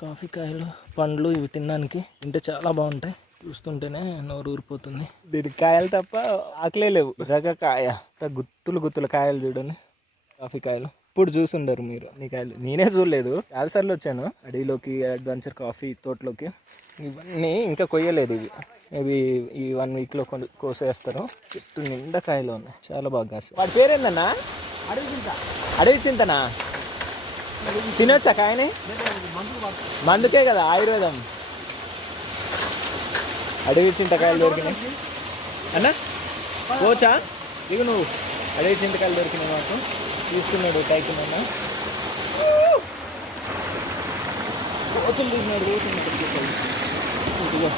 Coffee కాయలు పండ్లు ఇవి తినడానికి తింటే చాలా బాగుంటాయి. చూస్తుంటేనే నోరు ఊరిపోతుంది. దీనికి కాయలు తప్ప ఆకలే లేవు. రకకాయ గుత్తులు గుత్తుల కాయలు చూడండి, కాఫీ కాయలు. ఇప్పుడు చూసుండరు మీరు. నీ కాయలు నేనే చూడలేదు, చాలాసార్లు వచ్చాను అడవిలోకి, అడ్వెంచర్ కాఫీ తోటలోకి. ఇవన్నీ ఇంకా కొయ్యలేదు. ఇవి ఈ 1 వీక్లో కోసేస్తారు. చెట్టు నిండా కాయలు ఉన్నాయి, చాలా బాగా కాస్తాయి. వాడి పేరేందన్నా? అడవి చింతనా? తినొచ్చా కాయని? మందుకే కదా, ఆయుర్వేదం. అడవి చింతకాయలు దొరికినాయి అన్న, పోచా ఇక నువ్వు. అడవి చింతకాయలు దొరికినాయి మాకు. తీసుకున్నాడు టైకున్నా, కోతులు తీసినాడు. ఇదిగో